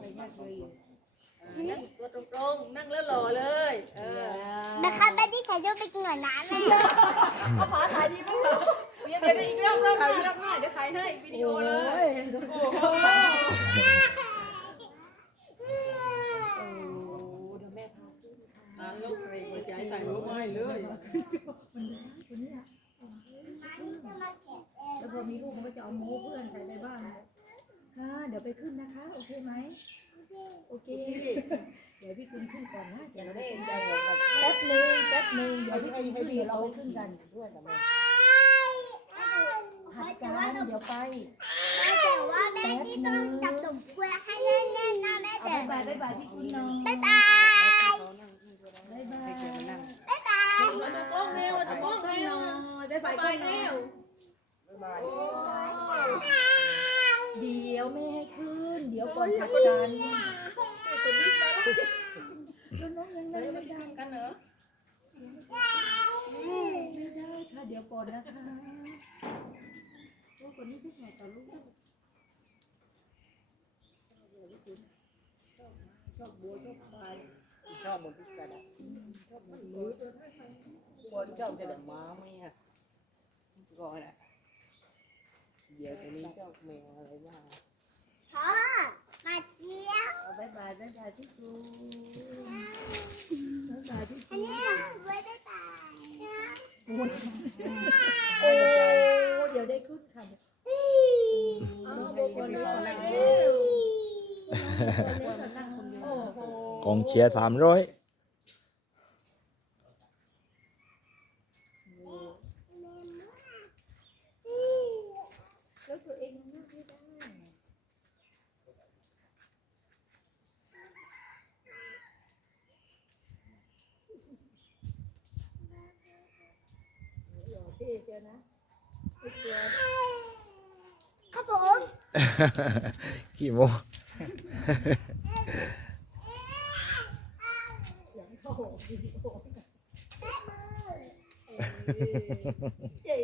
นั่งตัวตรงๆ นั่งแล้วหล่อเลย เออนะคะไปที่ไข่โยกไปกินหน่อยนะแม่เอาขาถ่ายดีมั้งเหรอเดี๋ยวเดี๋ยวอีกรอบรอบหน้ารอบหน้าเดี๋ยวถ่ายให้วิดีโอเลยโอ้โหอ่าลูกเกรงหัวใจใส่รูปให้เลยแล้วพอมีลูกมันก็จะเอาโม้เพื่อนใส่ไปบ้าง ค่ะ เดี๋ยวไปขึ้นนะคะ โอเคไหมโอเค เดี๋ยวพี่คุณขึ้นก่อนนะเดี๋ยวเราได้ขึ้นกันแป๊บนึงแป๊บนึงเดี๋ยวพี่คุณขึ้นเดี๋ยวเราไปขึ้นกันด้วยกับแม่หัดแต่กันว่าเดี๋ยวไปแต่ว่าแม่ที่ต้องจับตุ่มกล้วยให้แน่นๆนะแม่เอาแต่บ๊ายบายบ๊ายบายพี่คุณน้องบ๊ายบายบ๊ายบายบ๊ายบายมาดูกล้องเร็วมาดูกล้องเร็วบ๊ายบายไปเร็วเดี๋ย วแม่ให้ขึ้น เดี๋ยวก่อนผัดกันคนนี้ไปแล้วแล้วน้องยังเฮ้ไม่ยได้มันไม่จะได้กินกันเหรอค่ะเดี๋ยวก่อนนะคะโอ้คนนี้ทุกไงต่อลูกชอบบัวชอบปลายชอบหมดทุกกระดาษคนชอบกระดาษม้าไหมอะก็แหละเดี๋ยวตัวนี้ชอบแมวอะไรบ้าง พ่อมาเที่ยว เอาบ๊ายบายบ๊ายบายพี่กูบ๊ายบายพี่อักูนนี้ไว้บ๊ายบายนะโอ้เดี๋ยวได้ขึ้นค่ะเอาบัวบัวเร็วเร็วโอ้โห กองเชียร์สามร้อย แล้วตัวเองนั่งไม่ได้หล่อเท่เชียวนะไม่กลัว ครับผม กี่โมงเสียงเข้าวิดีโอเจ๊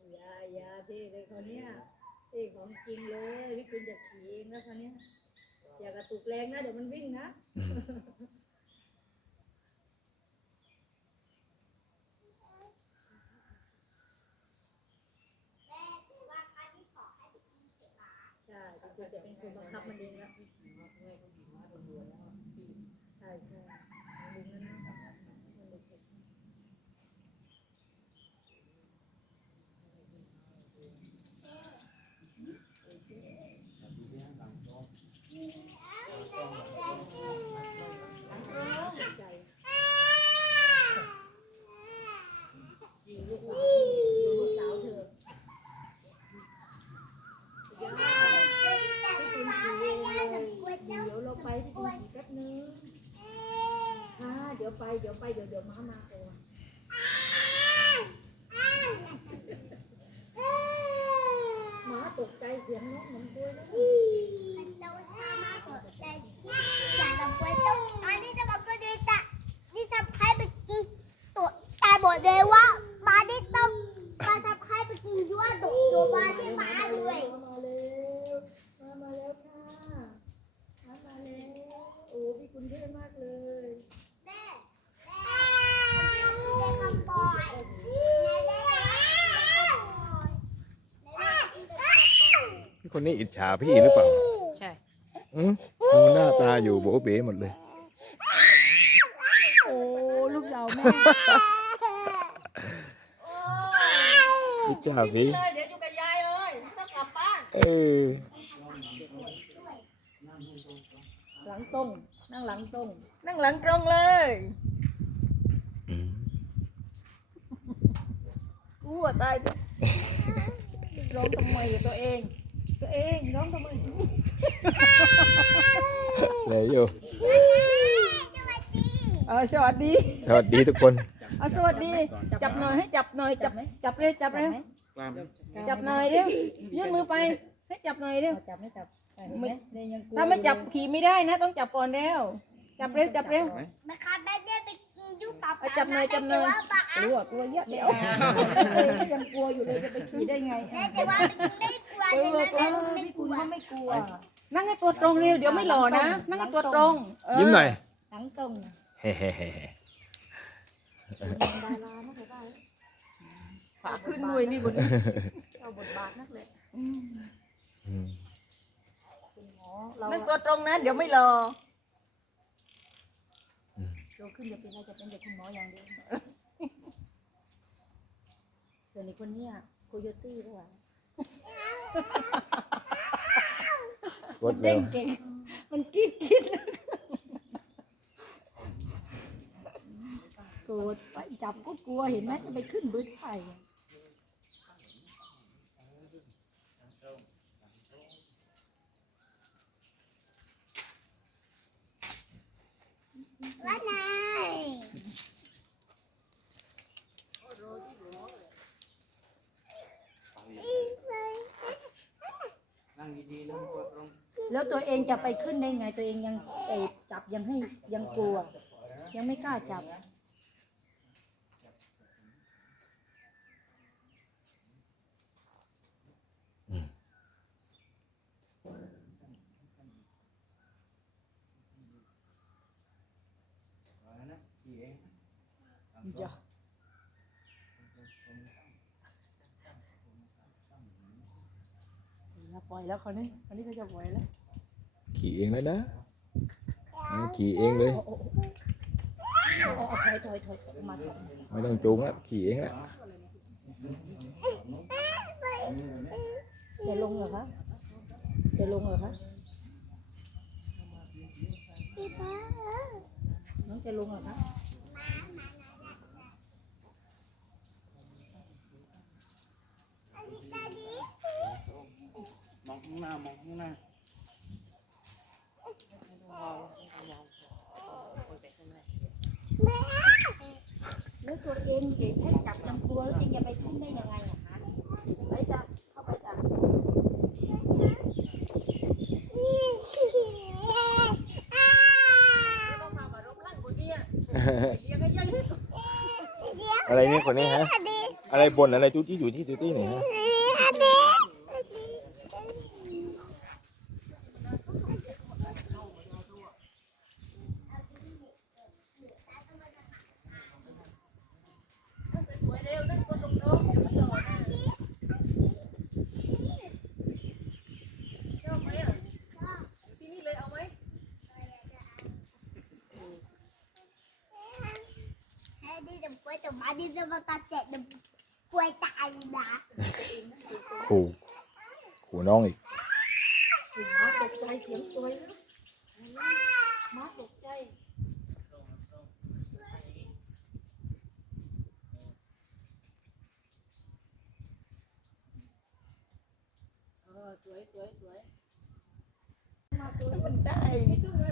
อยาอยาเท่เลยคนเนี้ยเท่ของจริงเลยพี่คุณจะขี่เองนะคนเนี้ยอย่ากระตุกแรงนะ เดี๋ยวมันวิ่งนะ ใช่คุณจะเป็นคน บังคับมันเองนะใช่ใช่มันดึงแล้วนะมันดึง ใจอยู่ลูกสาวอยู่ลูกสาวเธอเดี๋ยวพี่คุณขี่เองเลยเดี๋ยวเราไปพี่คุณขี่แป๊บนึงค่ะเดี๋ยวไปเดี๋ยว ไปเดี๋ยวเดี๋ยวม้ามาก่อนม้าตกใจเสียงน้องเหมือนกล้วยนะ เราทำมาก่อนแต่ที่อยากจะไปต้องอันนี้จะบอกก็ดีแต่นี่ทำให้ไปกินตัวตายหมดเลยว่ามาที่ต้องมาทำให้ไปกินยั่วตกตัวมาที่มาเลย มาแล้วมามาแล้วค่ะมามาแล้วโอ้พี่คุณเท่มากเลย แม่แม่แม่คำปอยแม่แม่ คนนี้อิจฉาพี่หรือเปล่าใช่อืมดูหน้าตาอยู่โบเบ๋หมดเลย โอ้ลูกสาวแม่อิจฉาพี่พี่เลยเดี๋ยวอยู่กับยายเลยไม่ต้องกลับบ้านเออหลังตรงนั่งหลังตรงนั่งหลังตรงเลยอืมกูหัวตายดิร้องทำไมกับตัวเอง ตัวเองร้องทำไมเลยอยู่เออสวัสดีสวัสดีทุกคนเอาสวัสดี จับหน่อยให้จับหน่อยจับจับเลยจับเลยจับหน่อยเร็วยื่นมือไป ให้จับหน่อยเร็วจับไม่จับเห็นไหมเนี่ยยังกลัวถ้าไม่จับขี่ไม่ได้นะ ต้องจับก่อนเร็วจับเร็วจับเร็วนะคะแม่ได้ไปกินยุกป๊าเอาจับหน่อยจับหน่อยป๊ากลัวกลัวเยอะเดี๋ยวตัวเองก็ยังกลัวอยู่เลยจะไปขี่ได้ไงแม่จะว่าไม่ กลัวเอเลยอนะเอแม่อไม่พี่กคุลัณวก็ไม่กลัวนั่งให้ตัวตรงเร็วเดี๋ยวไม่หล่อนะ นั่งให้ตัวตรงเยิ้มหน่อยหนังตรงเฮ้เฮ้เฮ้เฮ้ดารานะเขาได้ขาขึ้นมวยนี่บนเอาบทบาทนักเลยนั่งตัวตรงนะเดี๋ยวไม่หล่อโตขึ้นจะเป็นอะไรจะเป็นเด็กคุณหมออย่างเดียวส่วนในคนเนี้ยโคโยตี้ด้วย กดเด้เร็วงเก่ง มันคิดคิดโกรธไปจับก็กลัวเห็นไหมจะไปขึ้นบึ้ดไปว่าไงนั่งดีๆนั่งตัวตรง แล้วตัวเองจะไปขึ้นได้ไง ตัวเองยังเอจับยังให้ยังกลัว ยังไม่กล้าจับอานะขี่เองจ้ะปล่อยแล้วคนนี้คนนี้ก็จะปล่อยแล้ว ขี่เองแล้วนะเอาขี่เองเลยโอ้โอ้โอ้เอาเอาถอยถอยถอยถอย มอยไม่ต้องจูงแล้วขี่เองแล้วจะลงเอคะจะลงเหรอคะพี่ป๊าน้องจะเข้างหน้าแล้วตัวเองเด็กให้จับยังกลัวแล้วเองจะไปขึ้นได้ยังไงอะคะไปจ้ะเข้าไปจ้ะอ่าองพามารบลั่งคนเนี้ยเลี้ยงให้ยัยให้อะไรเนี่ยคนนี้ฮะ อะไรบนอะไรจู้จี้จู้จี้จู้จี้เนี่ยฮะ อันนี้ สวยเร็วนั่งตัวตรงๆเดี๋ยวมันหล่อนะชอบไหมอะที่นี่เลยเอาไหม ให้ ดีดำกล้วยแต่มาดีจะมาตัดเจ็ดดำกล้วยตายนะขู่ขู่น้องอีกม้าตกใจเสียงจอยแล้วม้าตกใจมันได้เ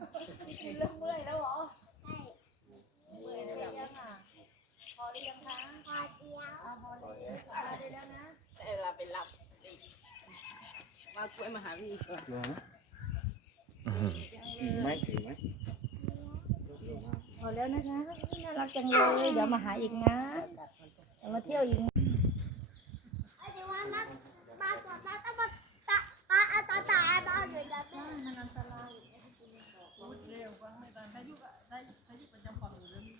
กินเริ่มเมื่อยแล้วเหรอใช่เมื่อยแล้วยังอะพอหรือยังคะพอเดียวเอาพอแล้วพอได้แล้วนะเวลาไปหลับมากล้วยมาหาพี่ก่อนถึงไหมถึงไหมพอแล้วนะคะน่ารักจังเลยเดี๋ยวมาหาอีกนะเดี๋ยวมาเที่ยวอีกไอ้เดี๋ยวนนั้นมาก่อนนะต้องมาตาตาตาตาบ้าอยู่กับแม่มันอันตราย เร็วกว่าไม่ได้ถ้ายุกได้ถ้ายุกประจำความอยู่แล้วนู่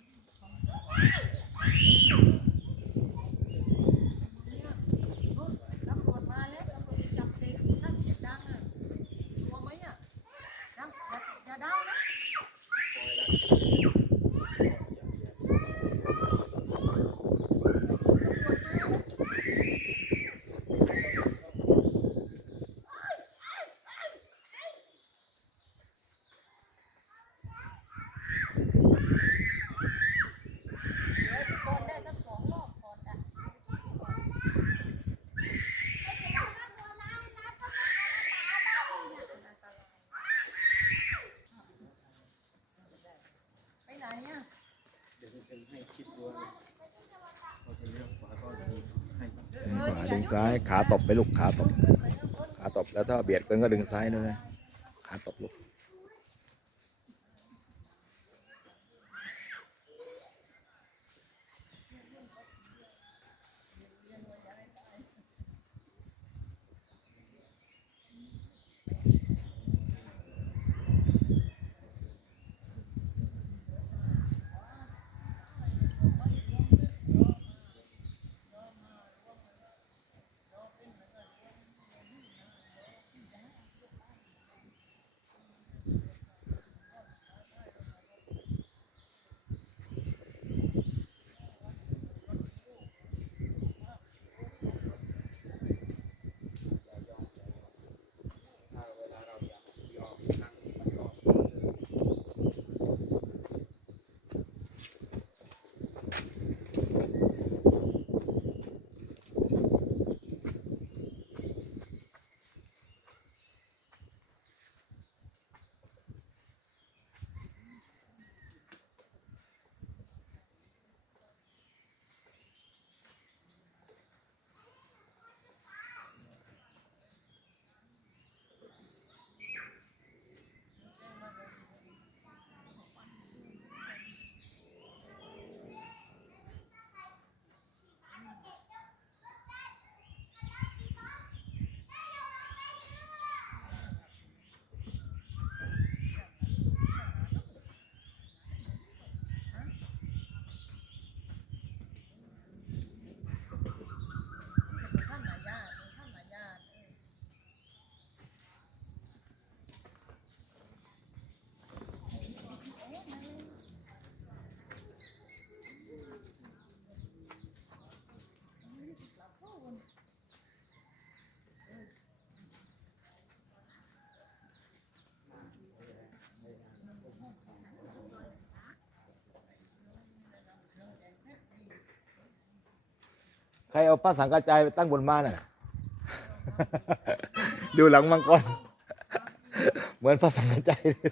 นตำรวจมาแล้วตำรวจจับเด็กถ้าเสียงดังอะกลัวไหมอะดังอย่าอย่าดังนะ ไปไหนอะ เดี๋ยวจะ ให้คิดดูว่าเราจะเลือกขวาก็ดีให้เออขวาอย่าดึงซ้ายขาตบไปลูกขาตบขาตบแล้วถ้าเบียดกันก็ดึงซ้ายด้วยนะขาตบลูก ใครเอาผ้าสังกระจายไปตั้งบนม้าน่ะ ดูหลังมังกร เหมือนผ้าสังกระจายเลย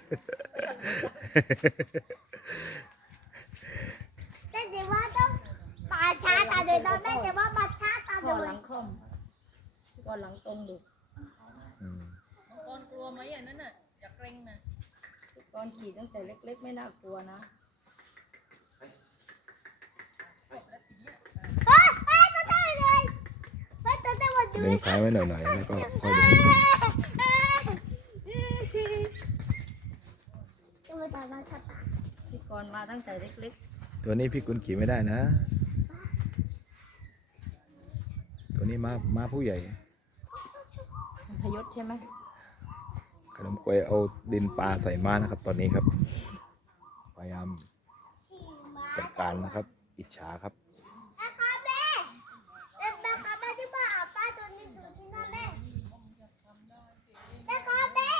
แต่จะว่าต้องปาช้าตาโดยตอนแม่จะว่าปาช้าตาโดพ่อยหลังคอมพี่กรณ์หลังตรงดูอืมมังกรกลัวไหมอันนั้นน่ะอย่าเกรงนะพี่กรณ์ขี่ตั้งแต่เล็ก ๆ ไม่น่ากลัวนะ เฮ้ยเฮ้ยตัวได้เลยเฮ้ยตัวได้หมดอยู่ดึงซ้ายไว้หน่อยๆแล้วก็ค่อยดึงจะมาตามมาทับพี่กรณ์มาตั้งแต่เล็กตัวนี้พี่กุลขี่ไม่ได้นะ ตัวนี้ม้าม้าผู้ใหญ่ๆมันพยศใช่ไหมขนมกล้วยเอาดินปลาใส่ม้านะครับ ตอนนี้ครับ พยายามจัดการนะครับ อิจฉาครับ นะคะแม่แม่แม่คะแม่ที่บ้านเอาป้าตัวนี้ดูที่หน้าแม่นะคะแม่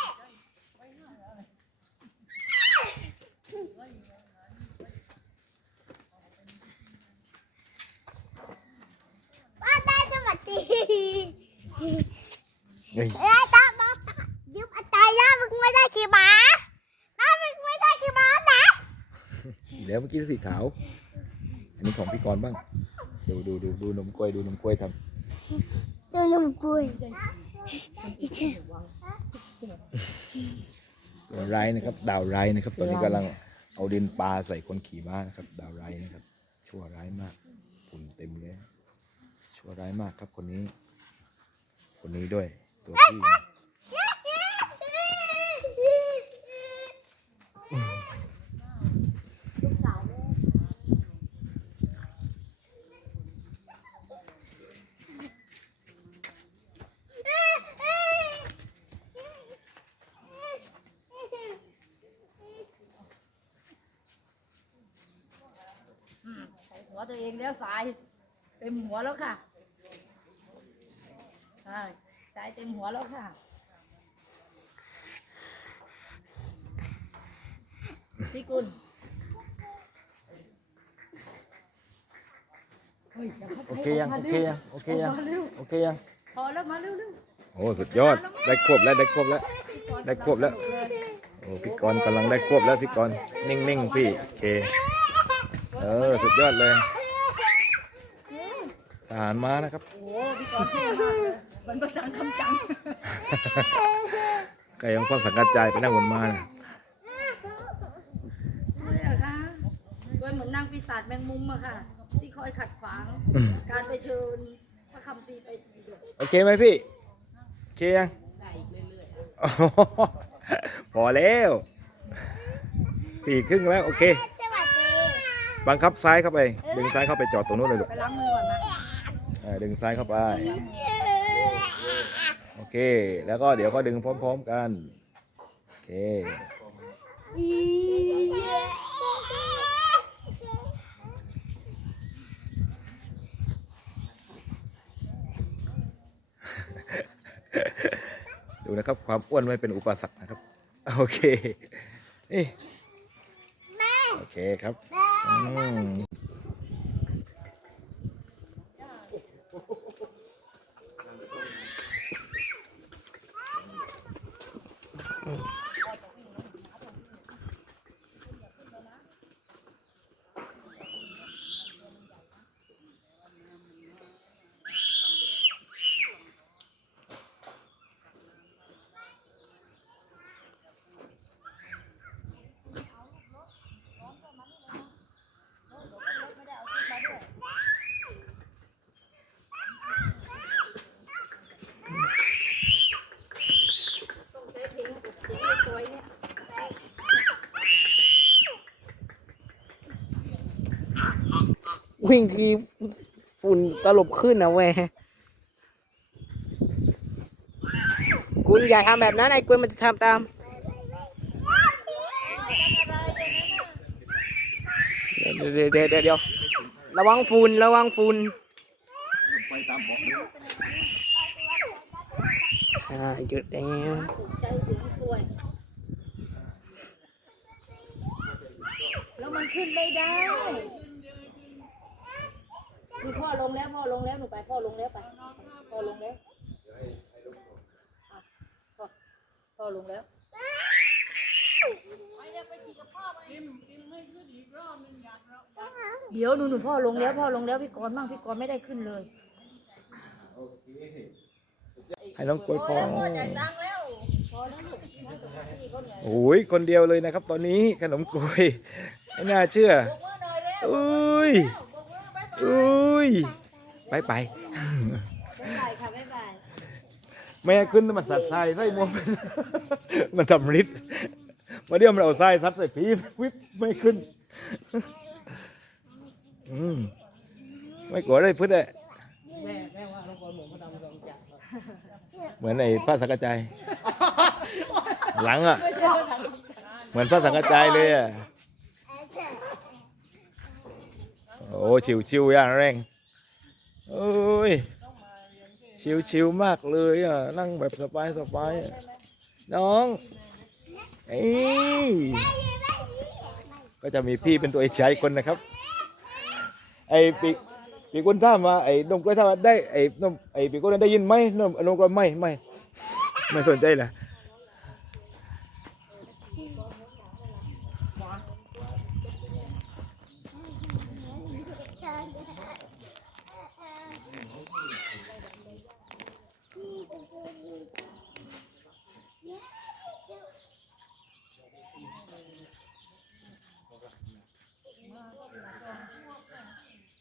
ป้าได้สวัสดี เฮ้ยเอ้ตาตายืมอาจารย์นะมึงไม่ได้ขี่ม้านะมึงไม่ได้ขี่ม้านะเดี๋ยวเมื่อกี้สีขาว อันนี้ของพี่กรณ์บ้าง ดูดูดูดูนมกล้วยดูนมกล้วยทำดูนมกุยำตัวไรายนะครับ ดาวไรายนะครับ ตอนนี้กำลังเอาดินปลาใส่คนขี่ม้านะครับ ดาวไรายนะครับ ชั่วร้ายมากฝุ่นเต็มเลย ชั่วร้ายมากครับคนนี้ คนนี้ด้วย ตัวพี่ลูกสาวแม่อืมใส่หัวตัวเองแล้วสายเต็มหัวแล้วค่ะ สายเต็มหัวแล้วค่ะพี่กุลเฮ้ยอย่าเข้าไปโอเคยัง โอเคยัง โอเคยังมาเร็วโอเคยัง พอแล้วมาเร็วเร็วโอ้สุดยอด ได้ควบแล้ว ได้ควบแล้ว ได้ควบแล้ว โอ้พี่กรณ์กำลังได้ควบแล้วพี่กรณ์นิ่งๆพี่ โอเค เออ สุดยอดเลยทหารม้านะครับ โอ้พี่กรณ์เท่มากเลย มันประจังคำจังไก่ของพ่อสังกัดใจายไปนั่งบนม้านะไม่เหรอคะด้วยเหมือนนางปีศาจแมงมุมอะค่ะ ที่คอยขัดขวาง การไปเชิญพระคำปีไปทีเดียวโอเคไหมพี่ โอเคยังโอ้โหพอแล้วสี่ครึ่งแล้วโอเค สวัสดีบังคับซ้ายเข้าไป ดึงซ้ายเข้าไปจอดตรงนู้นเลยลูกไปล้างมือก่อนนะ เออดึงซ้ายเข้าไป โอเค แล้วก็เดี๋ยวก็ดึงพร้อม ๆกัน โอเค ดูนะครับ ความอ้วนไม่เป็นอุปสรรคนะครับ โอเคเอ้ยโอเคครับอืม হুম วิ่งทีฝุ่นตลบขึ้นนะเว้ยคุณอย่าทำแบบนั้นไอ้กุลมันจะทำตามเดี๋ยวเดี๋ยวเดี๋ยวระวังฝุ่นระวังฝุ่นอ่าหยุดแล้วใจเสียงแล้วมันขึ้นไม่ได้ จหนูพ่อลงแล้วพ่อลงแล้วหนูไปพ่อลงแล้วไปพ่อลงแล้วอะพ่อพ่อลงแล้วไปเนี่ยไปขี่กับพ่อไปกินกินไม่ขึ้นอีกรอบนึงอยากเราอยากเดี๋ยวหนูหนูพ่อลงแล้วพ่อลงแล้วพี่กรณ์บ้างพี่กรณ์ไม่ได้ขึ้นเลยให้น้องกล้วยพโอ้อยแล้วพ่อจ่ายตังค์แล้วโอ้ยคนเดียวเลยนะครับ ตอนนี้ขนมกล้วยไม่น่าเชื่อโบกมือหน่อยเร็ว อุ้ยโบกมือไปไปอุ้ยไปไปบ๊ายบายค่ะบ๊ายบายแม่ขึ้นมันสัดทรายไส้มวมันทำฤทธิ์มาเดี๋ยวมันเอาทรายซัดใส่ผีวิบไม่ขึ้น อืมไม่กลัวได้พึ่งเลยแม่แม่ว่าน้องกอนเหมือนพระดำรองจักรเหมือนไอ้พระสังกระจายหลังอะ เหมือนพระสังกระจายเลยอะ โอ้ชิวชิวอย่างแรงโอ้ยชิวชิวมากเลยอะนั่งแบบสบายสบายน้องเอ้ก็จะมีพี่เป็นตัวไอ้ชายคนนะครับ ไอ้ปีปีกุนถามาไอ้นมกล้วยถามาได้ไอ้นมไอ้ปีกุนได้ยินไหมนมนมกล้วยไม่ไม่ไม่สนใจเลย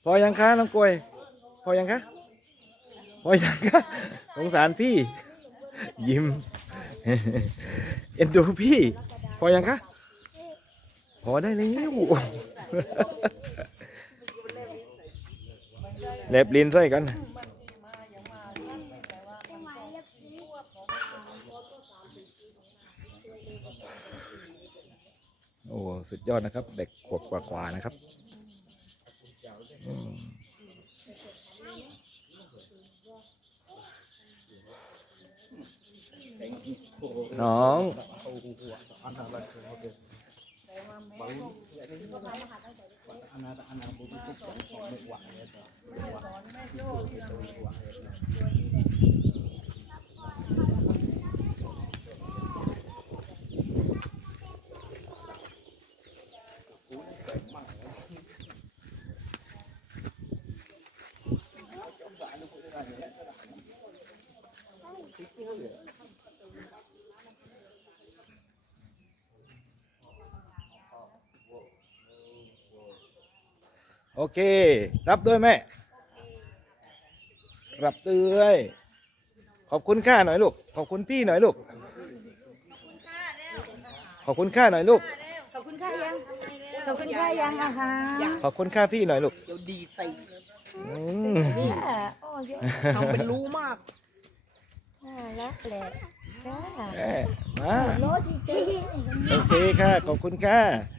พอยังคะน้องกล้วย พอยังคะพอยังคะสงสารพี่ ยิ้ม เอ็นดูพี่ พอยังคะพอได้แล้วเล็บลิ้นใส่กันโอ้สุดยอดนะครับ เด็กขวบกว่าๆนะครับ น้อง โอเค รับด้วยแม่ รับด้วย ขอบคุณค่าหน่อยลูก ขอบคุณพี่หน่อยลูก ขอบคุณค่าหน่อยลูก ขอบคุณค่ะยัง ขอบคุณค่ะยังอะคะขอบคุณค่าพี่หน่อยลูก เดี๋ยวดีใส่อืมค่ะโอ้เยอะทำเป็นรู้มาก น่ารักแหละจ้าแม่มา โลจริงๆ โอเคค่ะ ขอบคุณค่ะค